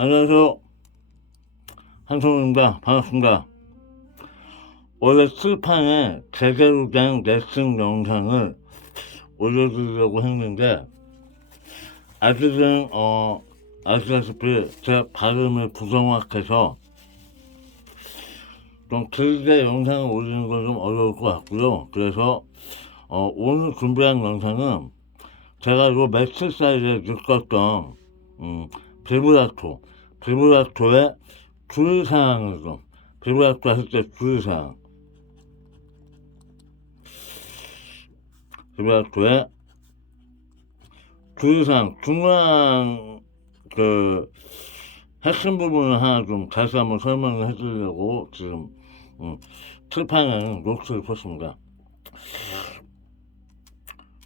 안녕하세요. 한성우입니다. 반갑습니다. 원래 칠판에 제대로 된 레슨 영상을 올려드리려고 했는데, 아직은, 어, 아시다시피 제 발음이 부정확해서 좀 길게 영상을 올리는 건 좀 어려울 것 같고요. 그래서, 어, 오늘 준비한 영상은 제가 요 며칠 사이에 느꼈던, 음, 비브라토, 비브라토의 좀, 비브라토 할때 주의사항. 비브라토의 주의사항, 중요한, 그, 핵심 부분을 하나 좀 다시 한번 설명을 해드리려고 지금, 음, 칠판에는 노트를 폈습니다.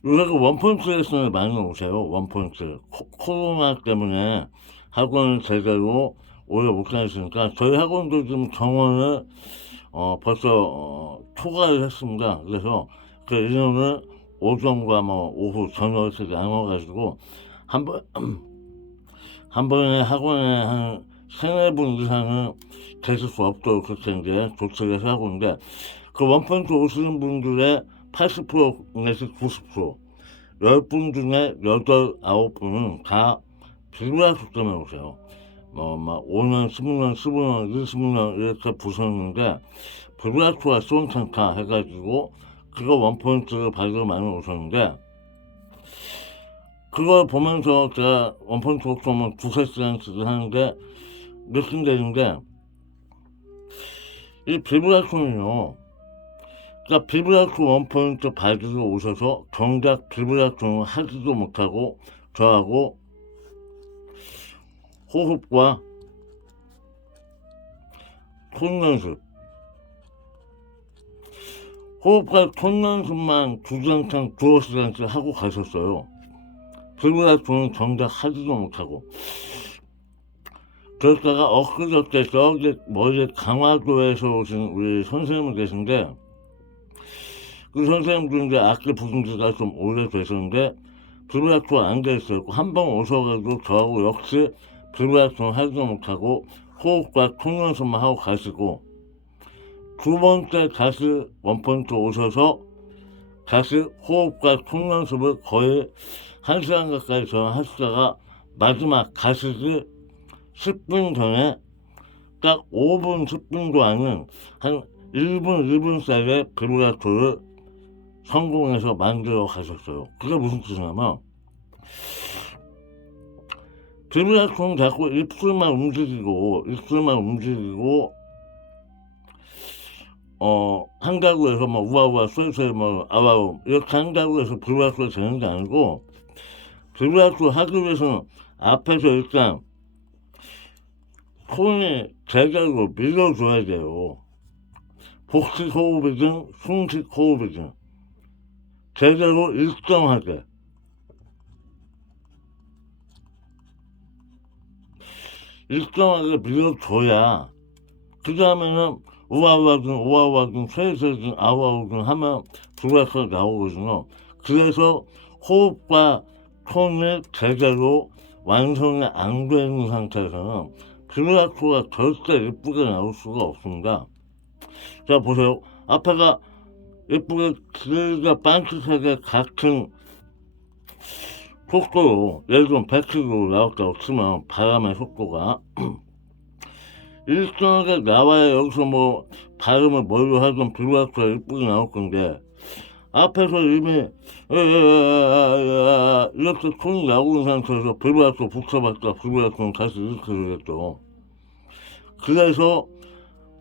요새 그 원포인트 레슨을 많이 오세요. 원포인트. 코, 코로나 때문에 학원을 제대로 오래 못 다녔으니까 저희 학원도 지금 정원을 어, 벌써 어, 초과를 했습니다. 그래서 그 인원을 오전과 뭐 오후 저녁 이렇게 나눠가지고 한 번, 한 번에 학원에 한 세네 분 이상은 계실 수 없도록 그렇게 이제 조치를 하고 있는데 그 원포인트 오시는 분들의 80% 내지 90% 10분 중에 8, 9분은 다 때문에 오세요. 뭐, 막 5년, 10년, 15년, 20년 이렇게 부셨는데 비브라토가 쏜찮다 해가지고 그거 원포인트를 받으러 많이 오셨는데 그걸 보면서 제가 원포인트 옥소면 두세 시간씩 하는데 느낀다는 게이 비브라토는요 그러니까 비브라토 원포인트 받으러 오셔서 정작 비브라토는 하지도 못하고 저하고 호흡과 톤 연습 호흡과 톤 연습만 주장창 두어 시간씩 하고 가셨어요. 비브라토는 정작 하지도 못하고 그러다가 엊그저께 저기 멀리 강화도에서 오신 우리 선생님이 계신데 그 선생님 중에 악기 부신 지가 좀 오래되셨는데 안 됐어요. 한번 오셔가지고 저하고 역시 비브라토는 하지도 못하고 호흡과 톤 연습만 하고 가시고 두 번째 다시 원포인트 오셔서 다시 호흡과 톤 연습을 거의 한 시간 가까이 저랑 하시다가 마지막 가시기 10분 전에 딱 5분, 10분도 아닌 한 1분, 1분 사이에 비브라토를 성공해서 만들어 가셨어요. 그게 무슨 뜻이냐면 비브라토는 자꾸 입술만 움직이고 입술만 움직이고 어 한다고 해서 뭐 우아우아 쇠쇠 뭐 아와우 이렇게 한다고 해서 비브라토가 되는 게 아니고 비브라토 하기 위해서는 앞에서 일단 톤이 제대로 밀어줘야 돼요. 복식 호흡이든 숨식 호흡이든 제대로 일정하게 일정하게 밀어줘야 그 다음에는 우아우아든 우아우아든 쇠쇠든 아우아우든 하면 불화가 나오거든요. 그래서 호흡과 톤이 제대로 완성이 안 되는 상태에서는 비브라토가 절대 예쁘게 나올 수가 없습니다. 자 보세요. 앞에가 예쁘게 길게 반듯하게 같은 속도로 예를 들면 100km로 나왔다고 치면 바람의 속도가 일정하게 나와야 여기서 뭐 발음을 뭘로 하든 비브라토가 예쁘게 나올 건데 앞에서 이미 이렇게 톤이 나오는 상태에서 비브라토 붙여봤다 비브라토는 다시 이렇게 되겠죠. 그래서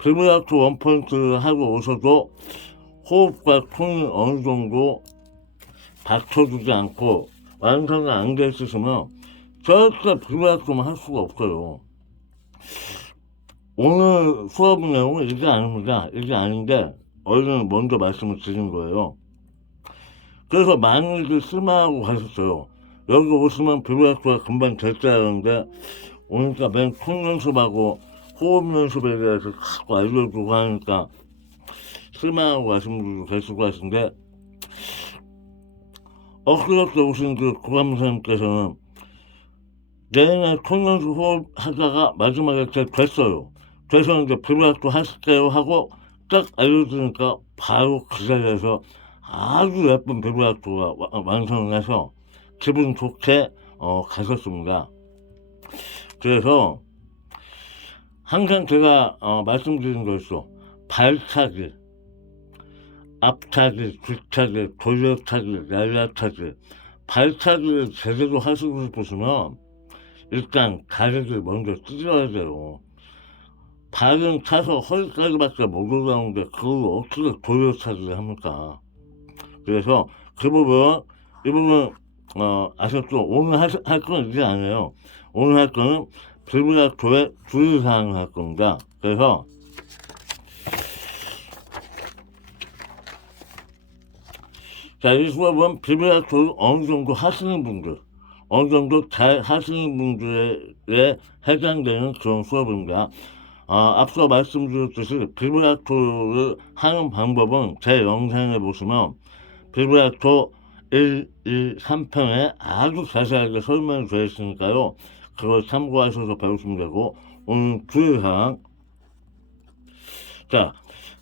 비브라토 원포인트를 하고 오셔도 호흡과 톤이 어느 정도 받쳐주지 않고 완성이 안 돼 있으시면 절대 비브라토만 할 수가 없어요. 오늘 수업 내용은 이게 아닙니다. 이게 아닌데 얼른 먼저 말씀을 드린 거예요. 그래서 많이들 실망하고 가셨어요. 여기 오시면 비브라토가 금방 알았는데 오니까 맨톤 연습하고 호흡 연습에 대해서 자꾸 알려주고 하니까 실망하고 가신 분들도 계시고 하신데 엊그저께 오신 그 고감 선생님께서는 내내 통연수 호흡 하다가 마지막에 됐어요. 돼서 이제 비브라토 하실게요 하고 딱 알려주니까 바로 그 자리에서 아주 예쁜 비브라토가 와- 완성을 해서 기분 좋게 어, 가셨습니다. 그래서 항상 제가 어, 말씀드린 거 있어. 발차기, 앞차기, 뒤차기, 돌려차기, 날라차기. 발차기를 제대로 하시고 싶으시면 일단 다리를 먼저 찢어야 돼요. 발은 차서 허리까지밖에 못 올라오는데 그걸 어떻게 돌려차기를 합니까? 그래서 그 부분, 이 부분 어, 아셨죠? 오늘 할, 할건 이게 아니에요. 오늘 할 거는 비브라토의 주의사항을 할 겁니다. 그래서 자, 이 수업은 비브라토를 어느 정도 하시는 분들, 어느 정도 잘 하시는 분들에 해당되는 그런 수업입니다. 아, 앞서 말씀드렸듯이 비브라토를 하는 방법은 제 영상에 보시면 비브라토 1, 2, 3편에 아주 자세하게 설명이 되어 있으니까요. 그걸 참고하셔서 배우시면 되고, 오늘 주의사항. 자,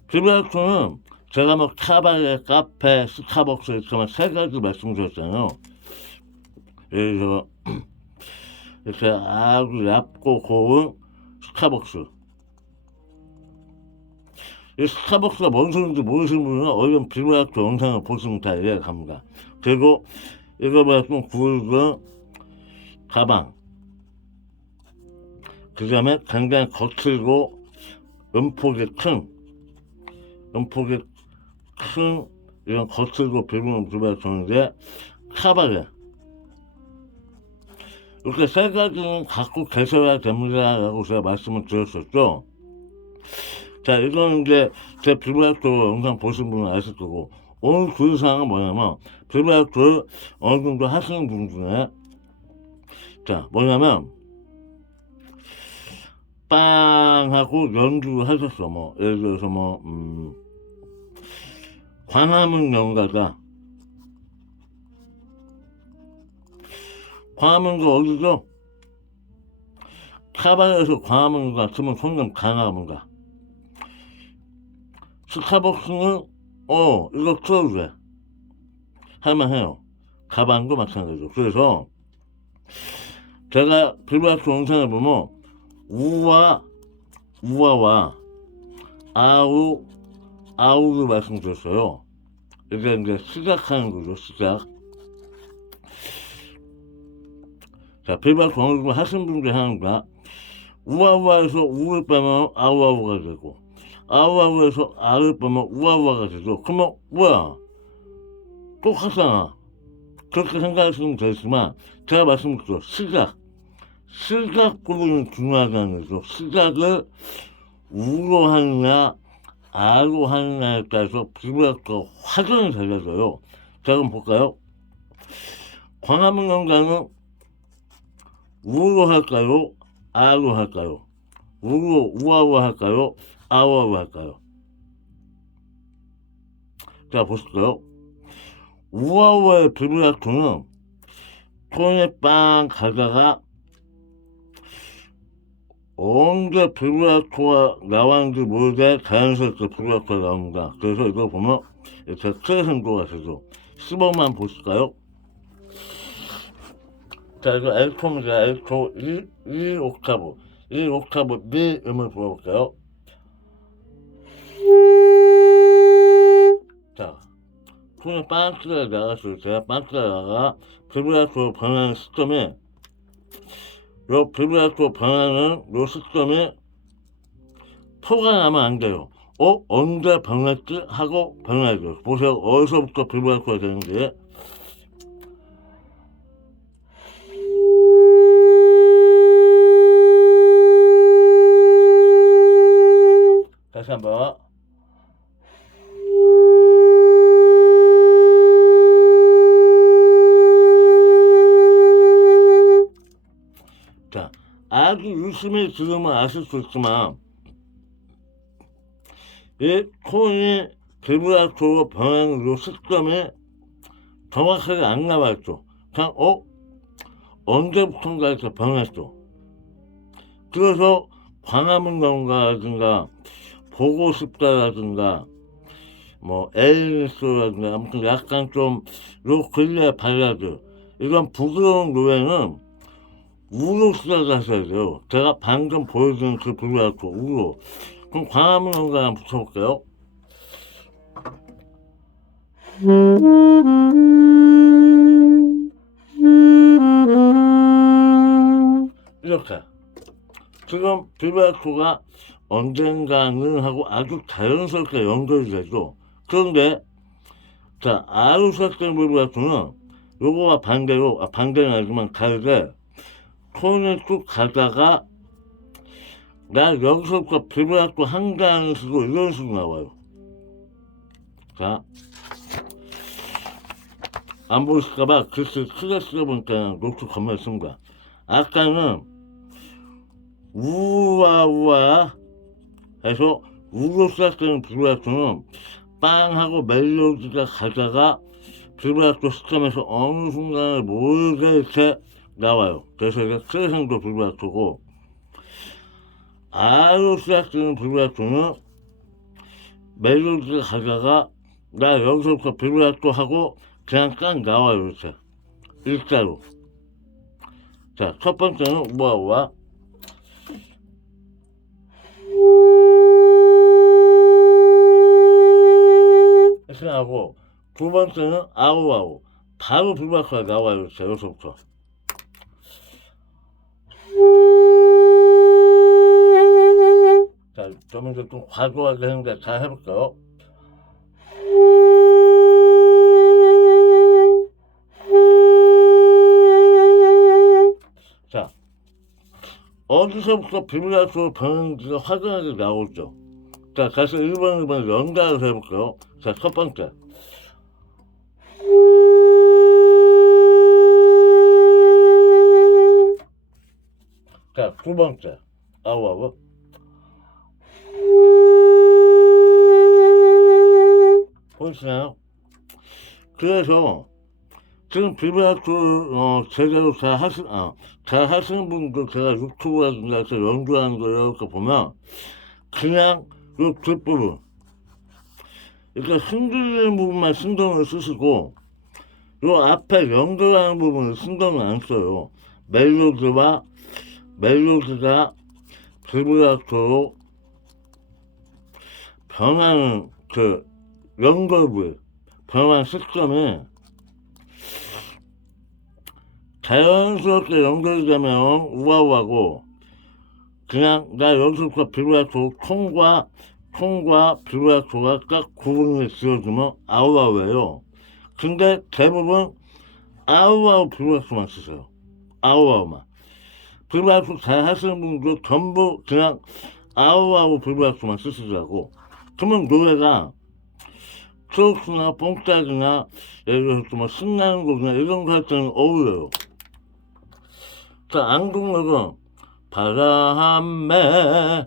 비브라토는 제가 막 타바레, 카페, 스타벅스 이렇게 막세 가지 말씀드렸잖아요. 들어, 이렇게 아주 얇고 고운 스타벅스. 이 스타벅스가 뭔 소리인지 모르시는 분은 얼른 비브라토 영상을 보시면 다 이해가 갑니다. 그리고 이거 말씀 굵은 가방. 그 다음에 굉장히 거칠고 음폭이 큰, 음폭이 큰 이런 거칠고 비브는 비브라토인데 카바레. 이렇게 세 가지는 갖고 계셔야 됩니다라고 제가 말씀을 드렸었죠. 자, 이거는 이제 제 비브라토 영상 보신 분은 아실 거고, 오늘 주의사항은 뭐냐면, 비브라토를 어느 정도 하시는 분 중에, 자, 뭐냐면, 빵! 하고 연주를 하셨어. 뭐, 예를 들어서 뭐, 음, 광화문 연가다. 광화문가 어디죠? 카바에서 광화문가 치면 손님 강화문가. 스타벅스는 어 이거 돼 할만해요 가방도 마찬가지죠 그래서 제가 비브라토 영상을 보면 우와 우와와 아우 아우를 말씀드렸어요 이게 이제 시작하는 거죠 시작 자 비브라토 영상 하신 분들이 하는 거야 우와우와에서 우를 빼면 아우아우가 되고 아우아우에서 아를 빼면 우아우아가 되죠. 그러면 뭐야? 똑같잖아. 그렇게 생각하시면 되지만 제가 말씀드렸죠. 시작. 시작 부분이 중요하다는 거죠. 시작을 우로 하느냐 아로 하느냐에 따라서 비브라토가 확연히 달라져요. 자 그럼 볼까요? 광화문 영상은 우로 할까요? 아로 할까요? 우로 우아로 할까요? 아워로 할까요? 자, 보실까요? 우아우의 비브라토는 톤에 빵 가다가 언제 비브라토가 나왔는지 모르게 자연스럽게 비브라토가 나옵니다. 그래서 이거 보면 이렇게 크레센도가 되죠. 10번만 보실까요? 자, 이거 엘토입니다. 엘토 1, 1 옥타브. 1 옥타브 미 음을 불러볼까요? 자, 손에 반스가 나갔을 때, 반스가 나가 비브라토로 변하는 시점에, 요 비브라토 요 시점에 표가 나면 안 돼요. 어? 언제 변했지? 하고 변해야죠. 보세요. 어디서부터 비브라토가 되는지. 다시 한 번. 아주 유심히 들으면 아실 수 있지만, 이 비브라토로 변하는 요 시점에 정확하게 안 나와 있죠. 그냥, 어? 언제부턴가 이렇게 변했어. 그래서 광화문 연가라든가 보고 싶다라든가 뭐 엘리스라든가 아무튼 약간 좀 요 근래 발라드 이런 부드러운 노래는 우로 시작하셔야 돼요. 제가 방금 보여준 그 불러갖고 우로. 그럼 광화문 연가 한번 붙여볼게요. 이렇게 지금 비브라토가 언젠가는 하고 아주 자연스럽게 연결이 되죠. 그런데 자 아루사스의 비브라토는 요거와 반대로 아, 반대는 아니지만 다르게 톤을 쭉 가다가 나 여기서부터 비브라토 한다는 식으로 이런 식으로 나와요. 자, 안 보이실까봐 글씨 크게 쓰여보니까 노트 건너있습니다. 아까는 우와 우와 해서 우로 시작되는 비브라토는 빵하고 멜로디가 가다가 비브라토 시점에서 어느 순간에 모르게 이렇게 나와요. 그래서 이게 크레생도 비브라토고 아로 시작되는 비브라토는 멜로디가 가다가 나 여기서부터 비브라토 하고 그냥 딱 나와요 이렇게. 일자로. 자첫 번째는 이렇게 하고 두 번째는 아우 아우. 바로 비브라토가 나와요 이렇게 여기서부터 좀 이제 좀 과도하게 했는데 잘 해볼까요? 자, 어디서부터 비브라토로 변하는지가 확연하게 나오죠. 자, 다시 1번, 1번 연달아서 해볼까요? 자, 첫 번째. 자, 두 번째. 아우, 아우. 보이시나요? 그래서 지금 비브라토 어, 제대로 잘 하시, 아, 잘 하시는 분들 제가 유튜브라든가 해서 연구하는 거 이렇게 보면 그냥 요 뒷부분 이렇게 흔들리는 부분만 신경을 쓰시고 요 앞에 연결하는 부분을 신경을 안 써요. 멜로디와 멜로디가 비브라토로 변하는 그 연결부에 변한 시점에 자연스럽게 연결이 되면 우아우하고 그냥 나 여기서부터 비브라토 콩과 콩과 비브라토가 딱 구분이 지어주면 아우아우예요. 근데 대부분 아우아우 비브라토만 쓰세요. 아우아우만. 비브라토 잘 하시는 분들 전부 그냥 아우아우 비브라토만 쓰시더라고. 그러면 노래가 트로트나 뽕짝이나 예를 들어서 뭐 신나는 곡이나 이런 거 할 때는 어울려요. 자, 안국역은 바람에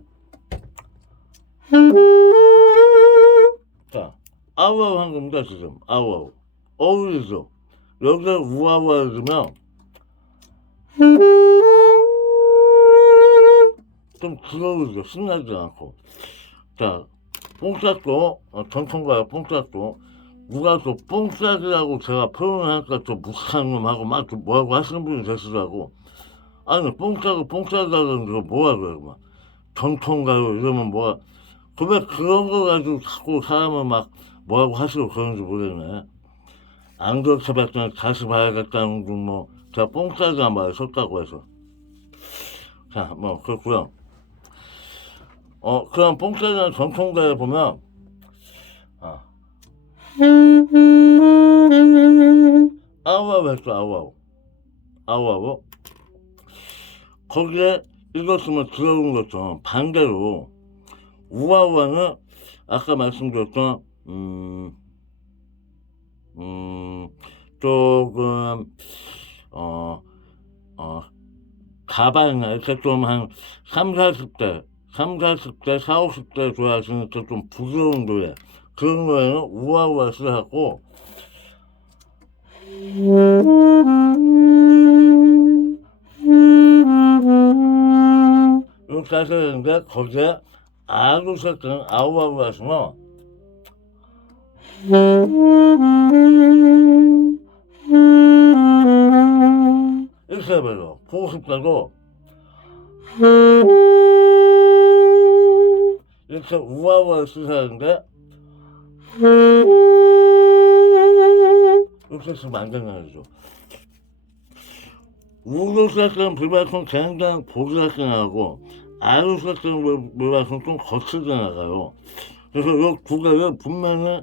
자, 아우아우 한 겁니다, 지금. 아우아우. 어울리죠? 여기에 우아우아 해주면 좀 부러우죠. 신나지 않고. 자, 뽕짝도, 어, 전통가요, 뽕짝도. 누가 또 뽕짝이라고 제가 표현하니까 또 무식한 놈하고 막 또 뭐라고 하시는 분이 계시더라고. 아니, 뽕짝을 뽕짝이라는 거 뭐야, 그래, 막. 전통가요, 이러면 뭐야. 그왜 그런 거 가지고 자꾸 사람을 막 뭐라고 하시고 그러는지 모르겠네. 안 그렇게 봤더니 다시 봐야겠다는 분 뭐, 제가 뽕짝이란 말을 썼다고 해서. 자, 뭐, 그렇고요 어, 그럼 뽕짝이나 전통가에 보면, 아. 아우아우 했어, 아우아우. 아우아우. 거기에 읽었으면 들어온 것처럼 반대로, 우아우아는 아까 말씀드렸던, 음, 음, 조금, 어, 어, 가발이나 이렇게 좀 한 3, 40대, 3, 40대, 40, 50대 좋아하시니까 좀 부드러운 노래. 그런 노래는 우아우아스 하고, 이렇게 하셨는데, 거기에 아루 섞은 아우아우아스는 이렇게 해봐요. 보고 싶다고. 이렇게 쓰셔야 하는데 이렇게 쓰면 안 되는 거죠. 시작되는 불발성 굉장히 아로 시작되는 불발성 좀 거칠게 나가요. 그래서 이 두 개를 분명히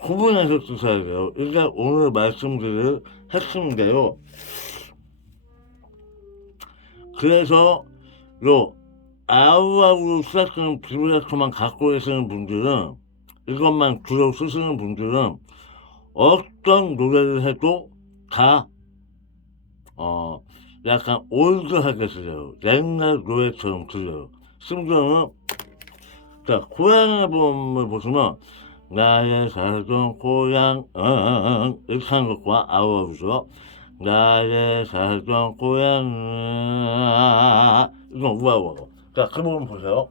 구분해서 쓰셔야 돼요. 이게 오늘 말씀드릴 핵심인데요. 그래서 요 아우아우로 시작되는 비브라토만 갖고 계시는 분들은 이것만 주로 쓰시는 분들은 어떤 노래를 해도 다 어, 약간 올드하게 들려요. 옛날 노래처럼 들려요. 심지어는, 자, 고향 앨범을 보시면, 나의 살던 고향, 응, 이렇게 하는 것과 아우아우죠. 나의 살던 고향, 이건 우아우아고. 자, 그 부분 보세요.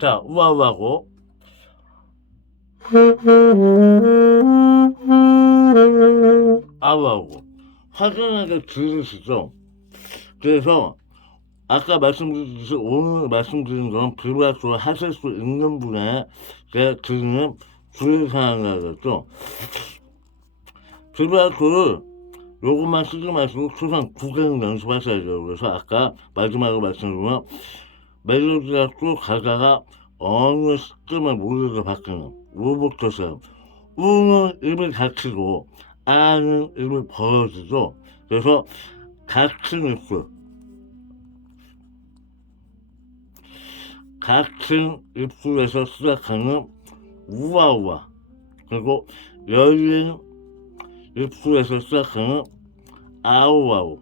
자, 우아우아고. 아우아우고. 확연하게 들으시죠? 그래서, 아까 말씀드렸듯이 오늘 말씀드린 건 비브라토를 하실 수 있는 분의 제 드리는 주의사항이라겠죠. 비브라토를 요것만 쓰지 마시고 최소한 두 개는 연습하셔야 돼요. 그래서 아까 마지막으로 말씀드리면 멜로디가 쭉 가다가 어느 시점에 모르게 바뀌는 로봇처럼 우는 입을 닫히고 아는 입을 벌어지죠. 그래서 닫힌 입술 닫힌 입술에서 시작하는 우아우아 그리고 열린 입술에서 시작하는 아우 아우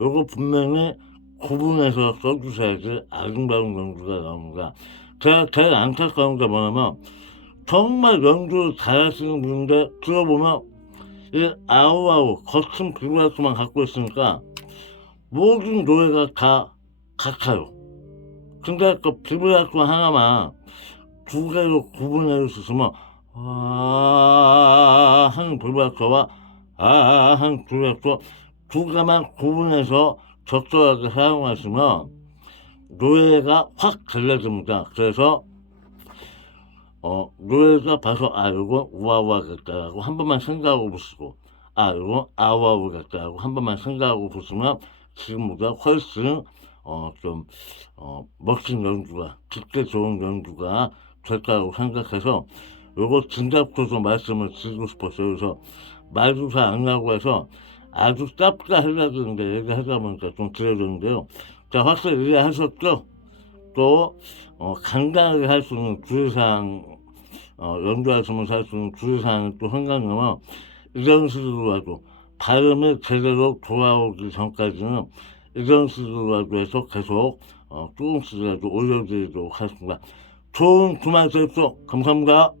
요거 분명히 구분해서 써주셔야지 아름다운 연주가 나옵니다. 제가 제일 안타까운 게 뭐냐면 정말 연주를 잘하시는 분인데 들어보면 이 아우아우 거친 비브라토만 갖고 있으니까 모든 노래가 다 같아요. 근데 그 비브라토 하나만 두 개로 구분해 주시면 아 하는 비브라토와 아 하는 비브라토 두 개만 구분해서 적절하게 사용하시면 노래가 확 달라집니다. 그래서 어, 노래가 봐서 아 이건 우아우아겠다라고 한 번만 생각하고 보시고 아 이건 아우아우겠다라고 한 번만 생각하고 보시면 지금보다 훨씬 어, 좀 어, 멋진 연주가 듣기 좋은 연주가 될 거라고 생각해서 요거 진작도 좀 말씀을 드리고 싶었어요. 그래서 잘안 나고 해서 아주 짧게 하려고 했는데 얘기하다 보니까 좀 길어졌는데요. 자, 확실히 이해하셨죠? 또, 어, 간단하게 할 수 있는 주의사항, 어, 연구하시면서 할 수 있는 주의사항이 또 생각나면 이런 식으로라도 발음이 제대로 돌아오기 전까지는 이런 식으로라도 해서 계속 어, 조금씩이라도 올려드리도록 하겠습니다. 좋은 주말 되십시오. 감사합니다.